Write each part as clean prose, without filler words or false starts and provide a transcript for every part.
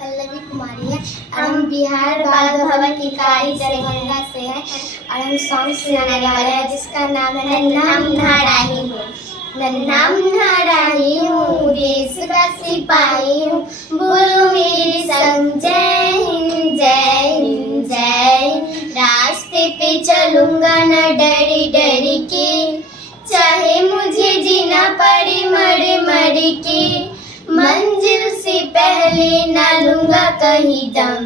पल्लवी कुमारी है और हम बिहार बाल भवन की कारी दरभंगा से हैं और हम सॉन्ग सुनाने वाले हैं जिसका नाम है नन्हा मुन्ना राही हूँ। नन्हा मुन्ना राही हूँ, देश का सिपाही हूँ, बोलो मेरे संग जय हिंद जय हिंद जय हिंद। रास्ते पे चलूंगा न डरी डरी के, चाहे मुझे जीना पड़े मर मर के, मंजिल से पहले न लूंगा कहीं दम,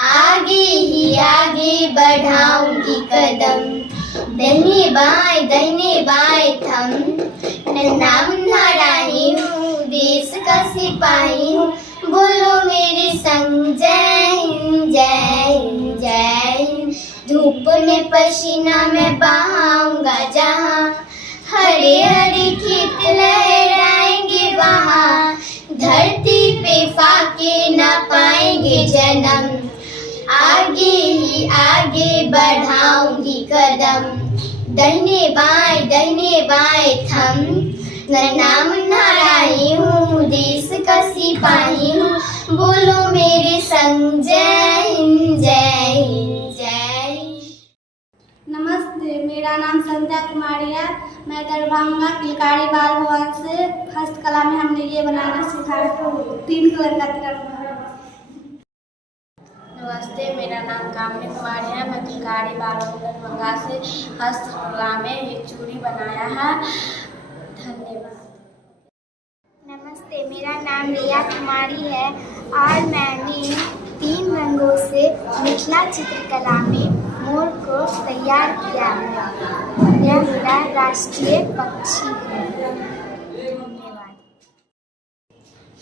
आगे ही आगे बढ़ाऊंगी कदम, दाहिने बाएं थम। नन्हा मुन्ना राही हूँ, देश का सिपाही हूँ, बोलो मेरे संग जय हिंद जय हिंद जय हिंद। धूप में पसीना में बहाऊंगा जहाँ, हरे हरे खेत लहराएंगे वहाँ, धरती पे फाके ना पाएंगे जन्म, आगे ही आगे बढ़ाऊंगी कदम, दाहिने बाएं थम। नन्हा मुन्ना राही हूँ, देश का सिपाही हूँ, बोलो मेरे संग जय हिंद जय हिंद जय हिंद। नमस्ते, मेरा नाम संध्या कुमारी है। मैं दरभंगा किलकारी बाल भवन से हस्तकला में हमने ये बनाना सीखा है, तो 3 कलर का तिरंगा। नमस्ते, मेरा नाम कामनी कुमारी है। मैं किलकारी बाल भवन दरभंगा से हस्तकला में एक चूड़ी बनाया है। धन्यवाद। नमस्ते, मेरा नाम रिया कुमारी है और मैंने 3 रंगों से मिथिला चित्रकला में मोर को तैयार किया है। यह मेरा राष्ट्रीय पक्षी है। धन्यवाद।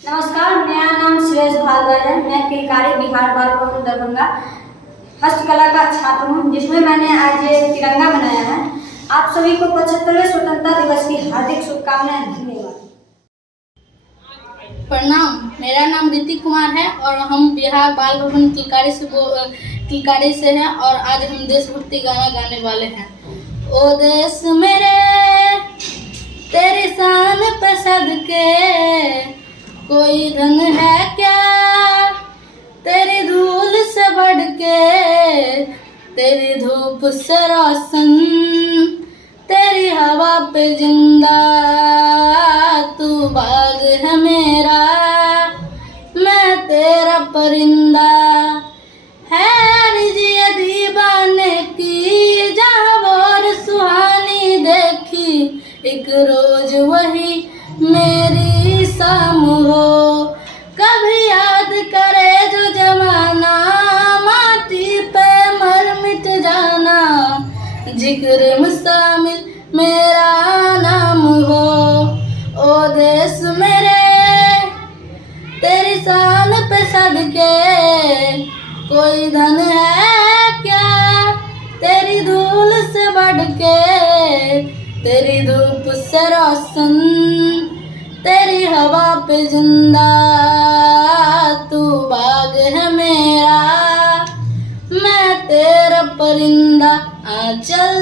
नमस्कार, मेरा नाम सुरेश भारद्वाज है। मैं किलकारी बिहार बाल भवन दरभंगा हस्तकला का छात्र हूँ, जिसमें मैंने आज ये तिरंगा बनाया है। आप सभी को 75वें स्वतंत्रता दिवस की हार्दिक शुभकामनाएं। धन्यवाद। प्रणाम, मेरा नाम ऋतिक कुमार है और हम बिहार बाल भवन किलकारी से हैं और आज हम देशभक्ति गाना गाने वाले हैं। ओ देश मेरे तेरी शान पे सदके कोई धन है क्या, तेरी धूल से बढ़ के, तेरी धूप से रोशन, तेरी हवा पे जिंदा, तू बाग है मेरा, मैं तेरा परिंदा, है रिजिया दीवाने की जहाँ और सुहानी देखी, एक रोज वही मेरी शाम हो, कभी याद करे जो जमाना, माटी पे मर मिट जाना, जिक्र में शामिल मेरा नाम हो। ओ देश मेरे तेरी शान पे सदके कोई धन है क्या, तेरी धूल से बढ़ के, तेरी धूप से रोशन, तेरी हवा पे जिंदा, तू बाग है मेरा, मैं तेरा परिंदा, आंचल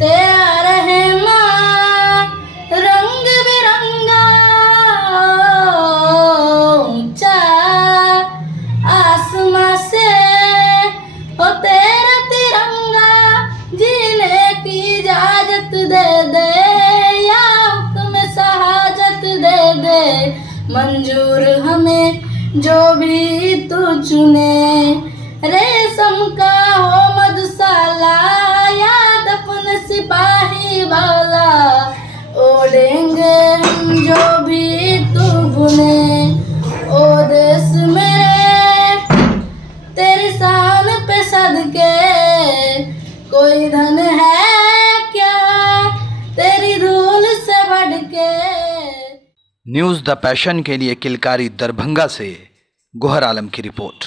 तेरा रहे माँ, रंग बिरंगा ऊंचा आसमां से हो तेरा तिरंगा, जीने की इजाजत दे दे या हुक्म शहादत दे दे, मंजूर हमें जो भी तू चुने, रेशम का हो मधुशाला या दफन सिपाही वाला, ओढ़ेंगे हम जो भी तू बुने। ओ देश मेरे तेरी शान पे सदके कोई धन है क्या, तेरी धूल से बढ़ के। न्यूज़ द पैशन के लिए किलकारी दरभंगा से गोहर आलम की रिपोर्ट।